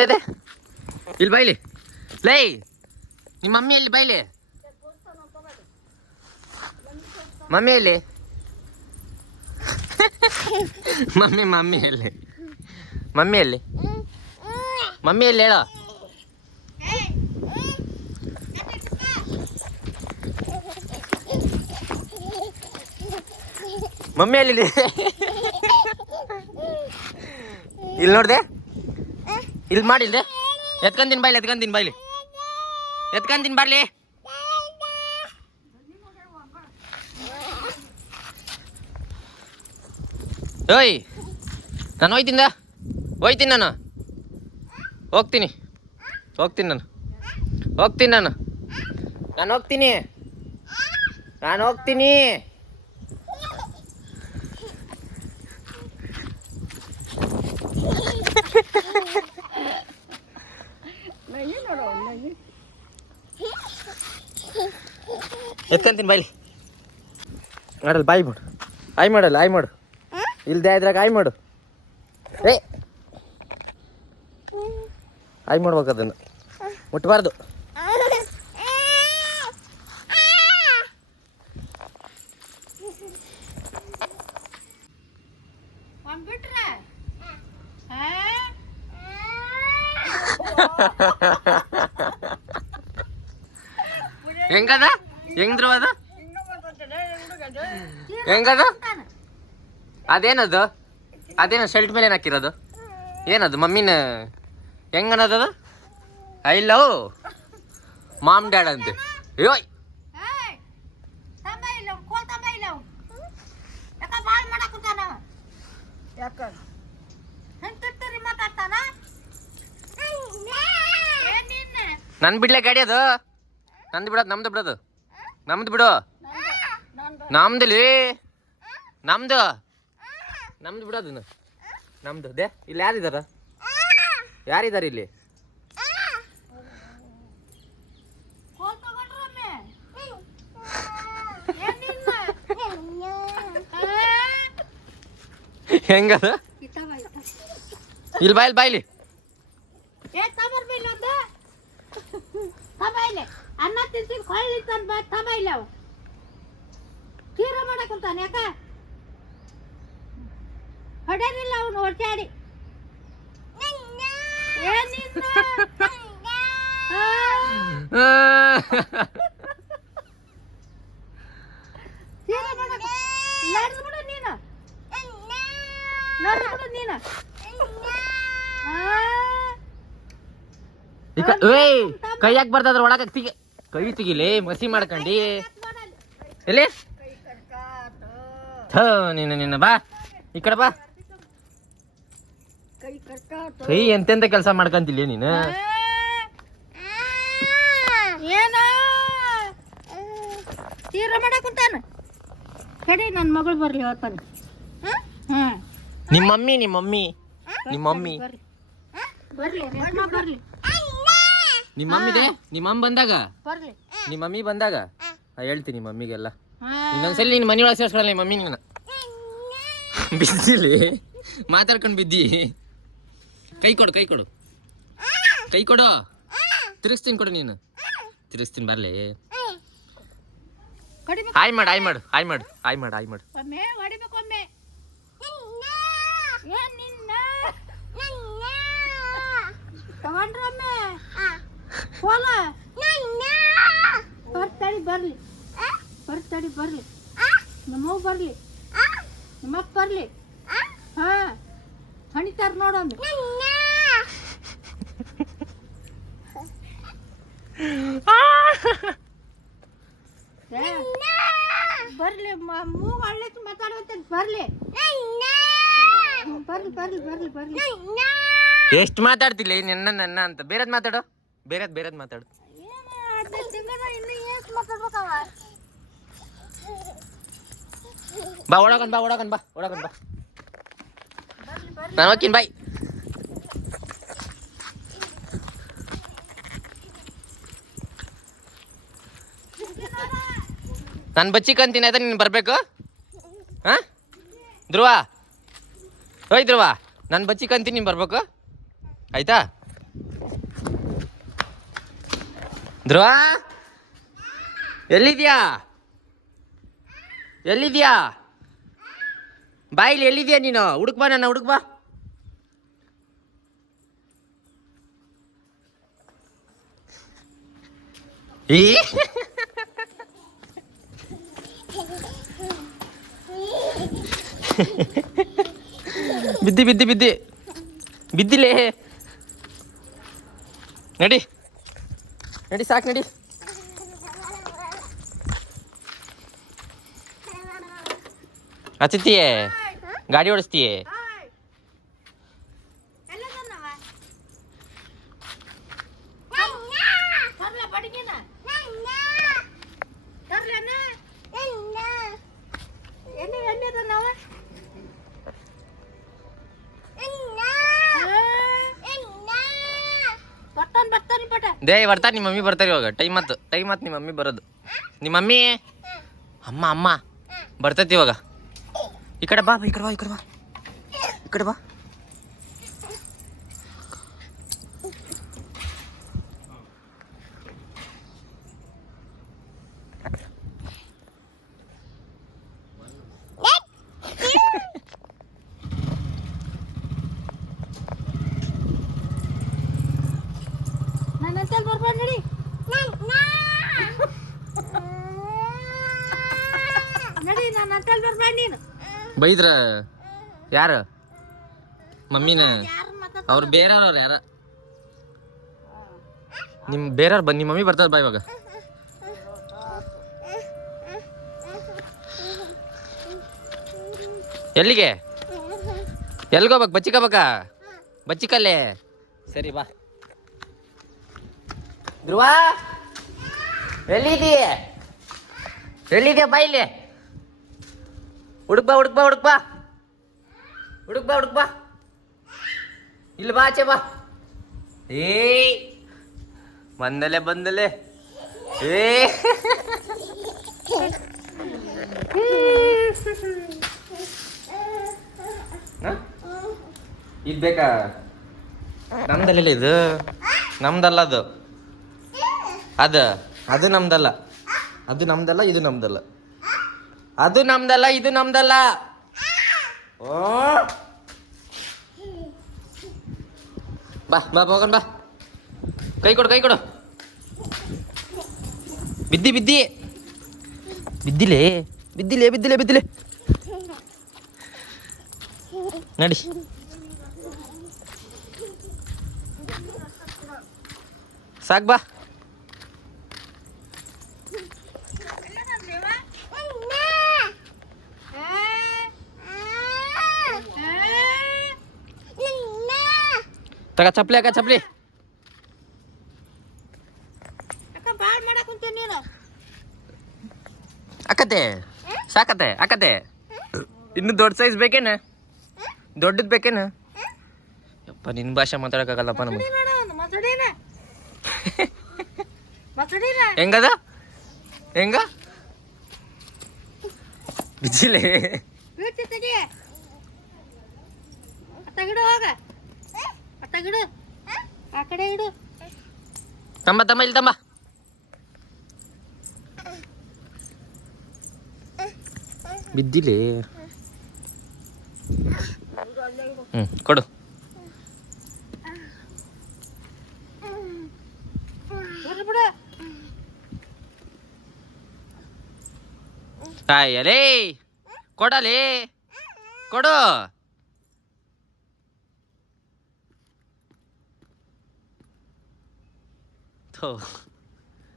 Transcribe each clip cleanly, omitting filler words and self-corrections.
ಇದೆ ಇಲ್ಲಿ ಬೈಲಿ ಲೈ ನಿಮ್ಮ ಮಮ್ಮಿ ಎಲ್ಲಿ ಬೈಲಿ ಮಮ್ಮಿ ಎಲ್ಲಿ ಮಮ್ಮಿ ಎಲ್ಲಿ ಮಮ್ಮಿ ಎಲ್ಲಿ ಮಮ್ಮಿ ಎಲ್ಲಿ ಹೇಳೋ ಮಮ್ಮಿ ಎಲ್ಲಿ ಇಲ್ಲಿ ನೋಡ್ದೆ ಇಲ್ಲಿ ಮಾಡಿಲ್ದೆ ಎತ್ಕೊಂತೀನಿ ಬಾಯ್ಲಿ ಎತ್ಕೊಂತೀನಿ ಬರ್ಲಿ ಓಯ್ ನಾನು ಹೋಯ್ತೀನಿ ನಾನು ಹೋಗ್ತೀನಿ ಎತ್ಕೊಂತೀನಿ ಬಾಯ್ಲಿ ಮಾಡಲ್ಲ ಬಾಯ್ ಮಾಡು ಆಯ್ ಮಾಡು ಇಲ್ದೇ ಇದ್ರಾಗ ಆಯ್ ಮಾಡು ಆಯ್ ಮಾಡ್ಬೇಕು ಅದನ್ನು ಮುಟ್ಬಾರ್ದು ಹೆಂಗದ ಹೆಂಗ್ರು ಅದು ಹೆಂಗದ ಅದೇನು ಶರ್ಟ್ ಮೇಲೆ ಏನು ಹಾಕಿರೋದು ಏನದು ಮಮ್ಮಿನ ಹೆಂಗನದದು ಐ ಲವ್ ಮಾಮ್ ಡ್ಯಾಡ್ ಅಂತೆ ಯೋಯ್ ನನ್ ಬಿಡ್ಲೆ ಗಾಡಿ ಅದು ನಂದು ಬಿಡೋದು ನಮ್ದು ಬಿಡು ನಮ್ದು ಬಿಡೋದು ನಮ್ದು ದೇ ಇಲ್ಲಿ ಯಾರಿದಾರ ಇಲ್ಲಿ ಹೆಂಗದ ಇಲ್ಲಿ ಬಾಯ್ಲಿ ಅನ್ನ ತಿನ್ಸಿ ಹೊಳ್ಳಿ ತಬೈಲ ತೀರ ಮಾಡಕಂತಾನೆ ಯಾಕ ಹೊಡೆದಿಲ್ಲ ಅವನು ಹೊಡ್ಚಾಡಿ ಕೈಯಾಗ ಬರ್ತದ್ರ ಒಳಗ ಕೈ ತೆಗಿಲಿ ಮಸಿ ಮಾಡ್ಕಂಡಿ ಎಲ್ಲಿ ನಿನ್ನ ಬಾ ಈ ಕಡೆ ಬಾ ಕೈ ಎಂತೆಂತ ಕೆಲಸ ಮಾಡ್ಕಂತಿಲ್ಲ ನೀನು ತೀರ ಮಾಡಕಂತಾನ ಕಡೆ ನನ್ನ ಮಗಳು ಬರ್ಲಿ ಹೇಳ್ತಾನೆ ನಿಮ್ಮ ಮಮ್ಮಿ ನಿಮ್ಮ ಮಮ್ಮಿ ಬಂದಾಗ ನಿಮ್ಮ ಮಮ್ಮಿ ಬಂದಾಗ ಹೇಳ್ತೀನಿ ಮಮ್ಮಿಗೆಲ್ಲ ಇನ್ನೊಂದ್ಸಲಿ ನಿನ್ನ ಮನೆ ಒಳಗೆ ಸೇರ್ಸ್ಕೊಳಲ್ಲ ನಿಮ್ಮ ಮಮ್ಮಿ ನೀನು ಬಿದ್ದಿಲಿ ಮಾತಾಡ್ಕೊಂಡು ಬಿದ್ದಿ ಕೈ ಕೊಡು ತಿರುಗಿಸ್ತೀನಿ ಕೊಡು ನೀನು ತಿರುಗಿಸ್ತೀನಿ ಬರ್ಲಿ ಆಯ್ ಮಾಡು ಬರ್ಲಿ ನಮ್ಮವ್ ಬರ್ಲಿ ನಮ್ಮಪ್ಪ ಬರ್ಲಿ ಹಣಿತಾರ ನೋಡೊಂದು ಬರ್ಲಿ ಮೂಗ್ ಹಳ್ಳಿಕ್ ಮಾತಾಡುವಂತ ಬರ್ಲಿ ಎಷ್ಟು ಮಾತಾಡ್ತಿಲ್ಲ ನನ್ನ ಅಂತ ಬೇರೆದ್ ಮಾತಾಡು ಬಾ ಒಳಗನ್ ಬಾ ನಾನು ಹೋಗ್ತೀನಿ ಬಾಯ್ ನಾನು ಬಚ್ಚಿಕಂತೀನಿ ಆಯ್ತಾ ನೀನು ಬರಬೇಕು ಹಾಂ ಧ್ರುವ ನಾನು ಬಚ್ಚಿಕಂತೀನಿ ನೀನು ಬರಬೇಕು ಆಯ್ತಾ ಧ್ರುವ ಎಲ್ಲಿದ್ಯಾ ಎಲ್ಲಿದ್ಯಾ ಬಾಯಿಲಿ ಎಲ್ಲಿದ್ಯಾ ನೀನು ಹುಡುಕ್ ಬಾ ನನ್ನ ಹುಡುಕ್ ಬಾ ಈ ಬಿದ್ದಿ ಬಿದ್ದಿ ಬಿದ್ದಿ ಬಿದ್ದಿಲೇ ನಡಿ ನಡಿ ಸಾಕು ನಡಿ ಹಚ್ಚತ್ತೀಯೇ ಗಾಡಿ ಓಡಿಸ್ತೀಯೇ ದೇ ಬರ್ತಾರೆ ನಿಮ್ಮ ಮಮ್ಮಿ ಬರ್ತಾರೆ ಇವಾಗ ಟೈಮ್ ಆತು ನಿಮ್ಮ ಮಮ್ಮಿ ಬರೋದು ನಿಮ್ಮ ಮಮ್ಮಿ ಅಮ್ಮ ಅಮ್ಮ ಬರ್ತೈತಿ ಇವಾಗ ಈ ಕಡೆ ಬಾ ಈ ಕಡೆ ಬಾ ಈ ಕಡೆ ಬಾ ಈ ಕಡೆ ಬಾ ಬೈದ್ರ ಯಾರು ಮಮ್ಮಿನ ಅವ್ರು ಬೇರೆಯವ್ರವ್ರು ಯಾರ ನಿಮ್ ಬೇರೆಯವ್ರು ನಿಮ್ಮ ಮಮ್ಮಿ ಬರ್ತಾರ ಬಾ ಇವಾಗ ಎಲ್ಲಿಗೆ ಎಲ್ಗೋಗ್ಬೇಕು ಬಚ್ಚಿಕೋಬೇಕಾ ಬಚ್ಚಿಕಲ್ಲೇ ಸರಿ ಬಾ ಧ್ರುವ ಎಲ್ಲಿದೆಯಾ ಬಾ ಇಲ್ಲಿ ಹುಡುಕ್ ಬಾ ಹುಡುಕ್ ಬಾ ಹುಡುಕ್ ಬಾ ಹುಡುಕ್ ಬಾ ಹುಡುಕ್ ಬಾ ಇಲ್ಲಿ ಬಾ ಆಚೆ ಬಾ ಏ ಬಂದಲೆ ಏ ಇದು ಬೇಕಾ ನಮ್ದಲ್ಲ ಇದು ನಮ್ದಲ್ಲ ಅದು ನಮ್ದಲ್ಲ ಅದು ನಮ್ದಲ್ಲ ಇದು ನಮ್ದಲ್ಲ ಅದು ನಮ್ದಲ್ಲ ಇದು ನಮ್ದಲ್ಲ ಓ ಬಾ ಬಾ ಹೋಗೋಣ ಬಾ ಕೈ ಕೊಡು ಬಿದ್ದಿಲೆ ನಡಿ ಸಾಕ್ ಬಾ ತಗ ಚಪ್ಲಿ ಅಕ್ಕ ಚಪ್ಲಿ ಅಕ್ಕತೆ ಸಾಕತ್ತೆ ಅಕ್ಕತೆ ಇನ್ನು ದೊಡ್ಡ ಸೈಜ್ ಬೇಕೇನ ದೊಡ್ಡದ್ ಬೇಕೇನ ಯಪ್ಪ ನಿನ್ ಭಾಷೆ ಮಾತಾಡಕ್ಕಾಗಲ್ಲಪ್ಪ ನಮ್ಗೆ ಹೆಂಗದ ಹೆಂಗ ಬಿಜಿಲೆ ತಮ್ಮ ಇಲ್ಲಿ ತಮ್ಮ ಬಿದ್ದಿಲೆ ಕೊಡು ಅಲೇ ಕೊಡಲೇ ಕೊಡು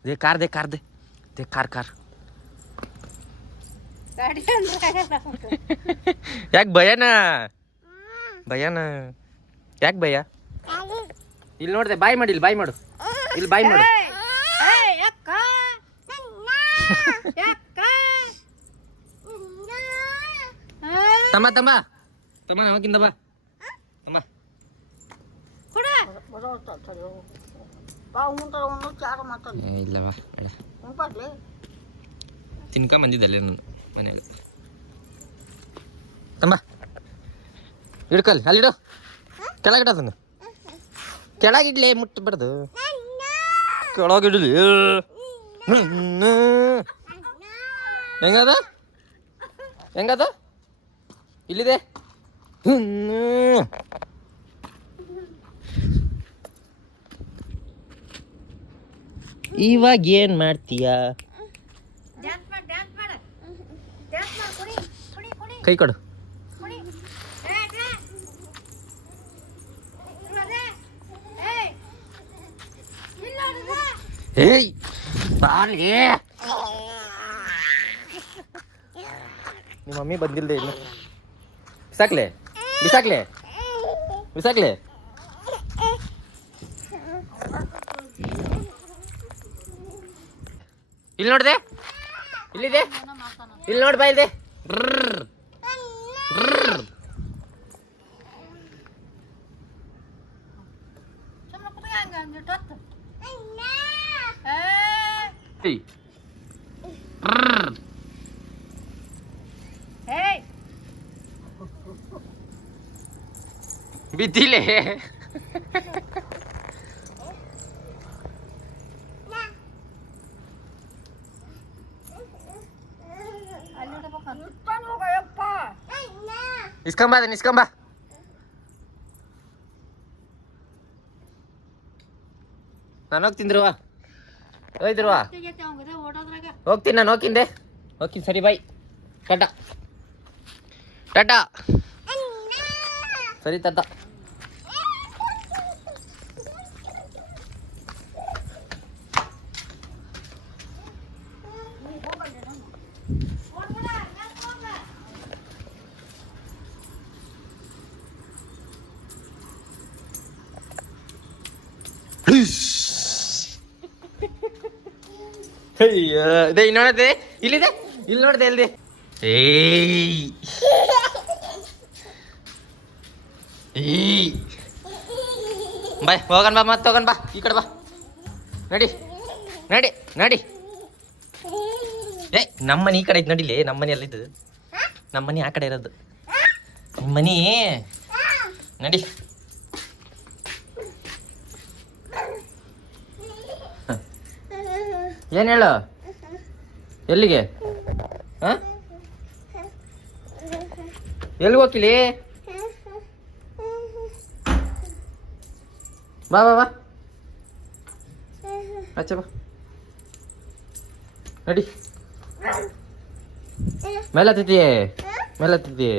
दे कार ಯಾಕೆ ಭಯನ ಯಾಕೆ ಭಯ ಇಲ್ಲಿ ನೋಡ್ದೆ ಬಾಯ್ ಮಾಡು ಇಲ್ಲಿ ಬಾಯ್ ಮಾಡು ತಮ್ಮ ನಮಗಿಂದ ಬಾ ತಮ್ಮ ಇಲ್ಲ ಬಾ ತಿನ್ಕ ಬಂದಿದ್ದಲ್ಲೇ ನಾನು ಮನೆಯಾಗ ತಮ್ಮ ಹಿಡ್ಕಲ್ ಅಲ್ಲಿಡು ಕೆಳಗಿಡೋದನ್ನು ಕೆಳಗಿಡ್ಲಿ ಮುಟ್ಟಬಾರ್ದು ಕೆಳಗಿಡಲಿ ಹೆಂಗದ ಹೆಂಗದ ಇಲ್ಲಿದೆ ಇವಾಗ ಏನ್ ಮಾಡ್ತೀಯ ಡ್ಯಾನ್ಸ್ ಮಾಡು ಡ್ಯಾನ್ಸ್ ಮಾಡು ಡ್ಯಾನ್ಸ್ ಮಾಡು ಕುಡಿ ಕುಡಿ ಕುಡಿ ಕೈ ಕೊಡು ಕುಡಿ ಏಯ್ ಇಲ್ಲ ಏಯ್ ಬಾಲಿ ನಿಮ್ಮ ಮಮ್ಮಿ ಬಂದಿಲ್ದೆ ಇನ್ನು ಬಿಸಾಕ್ಲೆ ಬಿಸಾಕ್ಲೆ ಬಿಸಾಕ್ಲೆ ಇಲ್ಲಿ ನೋಡ್ದೆ ಇಲ್ಲಿದೆ ಇಲ್ಲಿ ನೋಡಿ ಬಾ ಇಲ್ದೆ ಸುಮ್ಮನೆ ಕುತ್ಕ ಹಂಗ ಅಂದ್ಬಿಟ್ಟು ಹೊತ್ತು ಏಯ್ ಬಿದ್ದಿಲೆ ಅಲ್ಲಿ ಹೋಗಪ್ಪ ಇಸ್ಕೊಂಬ ಅದನ್ನ ಇಸ್ಕೊಂಬ ನಾನು ಹೋಗ್ತಿಂದ್ರುವ ಹೋಯ್ತಿರುವ ಓಡೋದ್ರಾಗ ಹೋಗ್ತೀನಿ ನಾನು ಹೋಗ್ತಿಂದೆ ಹೋಗ್ತೀನಿ ಸರಿ ಬಾಯ್ ಟಾಟಾ ಟಾಟಾ ಸರಿ ತಾತ ಇದೆ ಇಲ್ಲಿ ನೋಡದೆ ಇಲ್ಲಿದೆ ಇಲ್ಲಿ ನೋಡ್ದೆ ಎಲ್ದೆ ಏಯ್ ಏಯ್ ಬಾಯ್ ಹೋಗನ್ ಬಾ ಮತ್ತೆ ಹೋಗನ್ ಬಾ ಈ ಕಡೆ ಬಾ ನಡಿ ನಡಿ ನಡಿ ಏ ನಮ್ಮನೆ ಈ ಕಡೆ ಐತೆ ನಡಿಲಿ ನಮ್ಮನೆ ಅಲ್ಲಿದ್ದು ನಮ್ಮನೆ ಆ ಕಡೆ ಇರೋದು ನಿಮ್ಮನೆ ನಡಿ ಏನು ಹೇಳು ಎಲ್ಲಿಗೆ ಹಾಂ ಎಲ್ಲಿಗೆ ಹೋಗ್ತಿಲಿ ಬಾ ಬಾ ಬಾ ಆಚೆ ಬಾ ನಡಿ ಮೇಲೆ ಹತ್ತಿದ್ದೀಯೇ ಮೇಲೆ ಹತ್ತಿದ್ದೀಯೇ